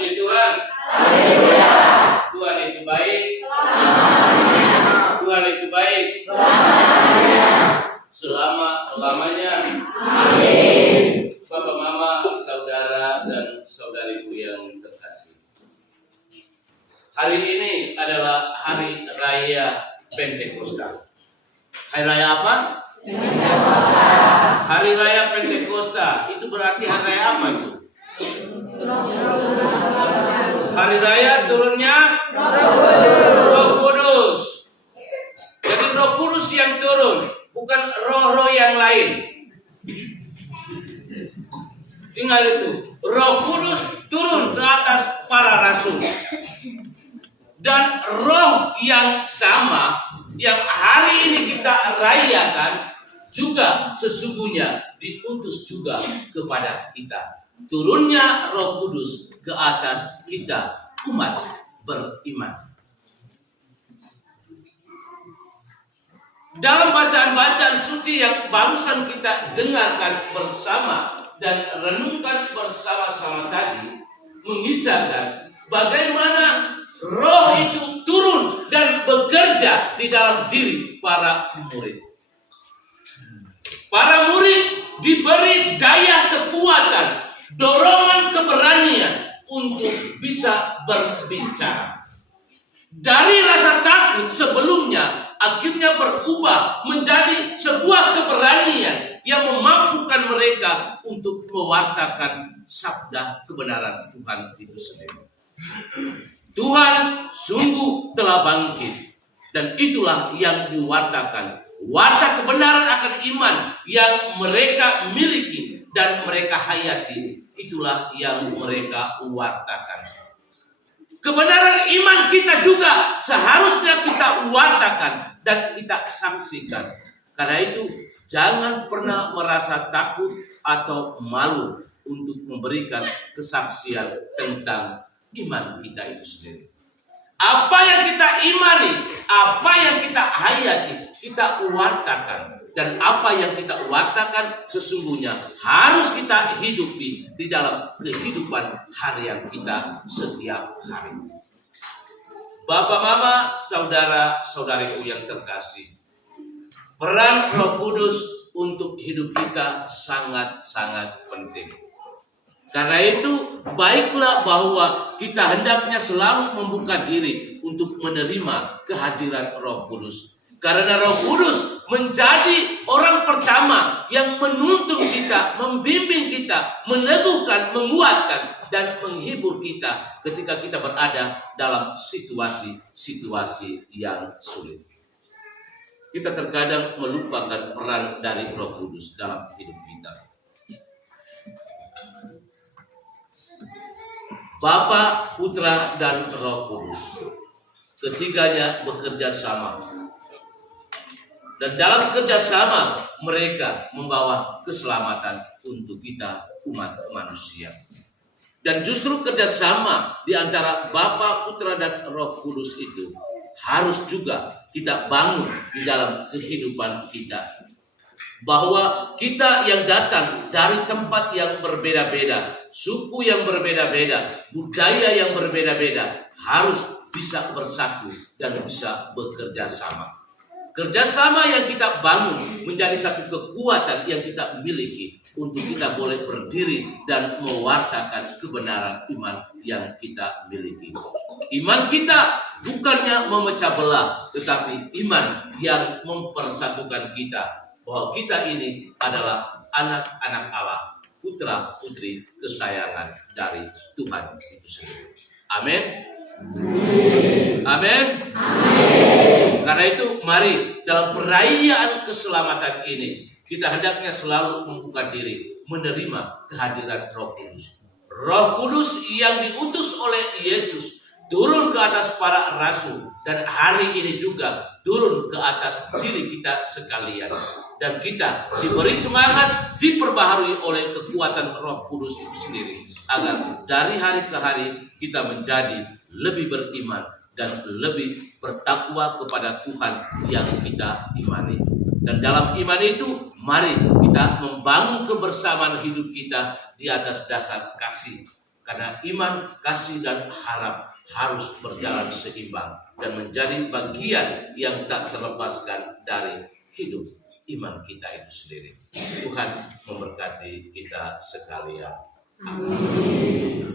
Puji Tuhan. Haleluya. Tuhan itu baik. Selamanya. Tuhan itu baik. Selamanya. Selama-lamanya. Amin. Bapak, Mama, saudara dan saudariku yang terkasih. Hari ini adalah hari raya Pentakosta. Hari raya apa? Pentakosta. Hari raya Pentakosta. Itu berarti hari raya apa itu? Hari raya turunnya Roh Kudus. Jadi Roh Kudus yang turun, bukan roh-roh yang lain. Ingat itu, Roh Kudus turun ke atas para rasul. Dan roh yang sama yang hari ini kita rayakan juga sesungguhnya diutus juga kepada kita. Turunnya Roh Kudus ke atas kita umat beriman. Dalam bacaan-bacaan suci yang barusan kita dengarkan bersama dan renungkan bersama-sama tadi, mengisahkan bagaimana roh itu turun dan bekerja di dalam diri para murid. Para murid diberi daya kekuatan, dorongan keberanian untuk bisa berbicara. Dari rasa takut sebelumnya akhirnya berubah menjadi sebuah keberanian yang memampukan mereka untuk mewartakan sabda kebenaran Tuhan itu sendiri. Tuhan sungguh telah bangkit, dan itulah yang diwartakan. Warta kebenaran akan iman yang mereka miliki dan mereka hayati, itulah yang mereka wartakan. Kebenaran iman kita juga seharusnya kita wartakan dan kita saksikan. Karena itu jangan pernah merasa takut atau malu untuk memberikan kesaksian tentang iman kita itu sendiri. Apa yang kita imani, apa yang kita hayati, kita wartakan. Dan apa yang kita wartakan sesungguhnya harus kita hidupi di dalam kehidupan harian kita setiap hari. Bapak, Mama, saudara-saudariku yang terkasih, peran Roh Kudus untuk hidup kita sangat-sangat penting. Karena itu baiklah bahwa kita hendaknya selalu membuka diri untuk menerima kehadiran Roh Kudus. Karena Roh Kudus menjadi orang pertama yang menuntun kita, membimbing kita, meneguhkan, menguatkan, dan menghibur kita ketika kita berada dalam situasi-situasi yang sulit. Kita terkadang melupakan peran dari Roh Kudus dalam hidup kita. Bapa, Putra, dan Roh Kudus, ketiganya bekerja sama. Dan dalam kerjasama mereka membawa keselamatan untuk kita umat manusia. Dan justru kerjasama di antara Bapa, Putra, dan Roh Kudus itu harus juga kita bangun di dalam kehidupan kita. Bahwa kita yang datang dari tempat yang berbeda-beda, suku yang berbeda-beda, budaya yang berbeda-beda, harus bisa bersatu dan bisa bekerja sama. Kerjasama yang kita bangun menjadi satu kekuatan yang kita miliki untuk kita boleh berdiri dan mewartakan kebenaran iman yang kita miliki. Iman kita bukannya memecah belah, tetapi iman yang mempersatukan kita. Bahwa kita ini adalah anak-anak Allah, putra-putri kesayangan dari Tuhan itu sendiri. Amin. Amin. Karena itu mari dalam perayaan keselamatan ini kita hendaknya selalu membuka diri menerima kehadiran Roh Kudus. Roh Kudus yang diutus oleh Yesus turun ke atas para rasul dan hari ini juga turun ke atas diri kita sekalian. Dan kita diberi semangat, diperbaharui oleh kekuatan Roh Kudus itu sendiri. Agar dari hari ke hari kita menjadi lebih beriman dan lebih bertakwa kepada Tuhan yang kita imani. Dan dalam iman itu, mari kita membangun kebersamaan hidup kita di atas dasar kasih. Karena iman, kasih, dan harap harus berjalan seimbang dan menjadi bagian yang tak terlepaskan dari hidup iman kita itu sendiri. Tuhan memberkati kita sekalian. Amin.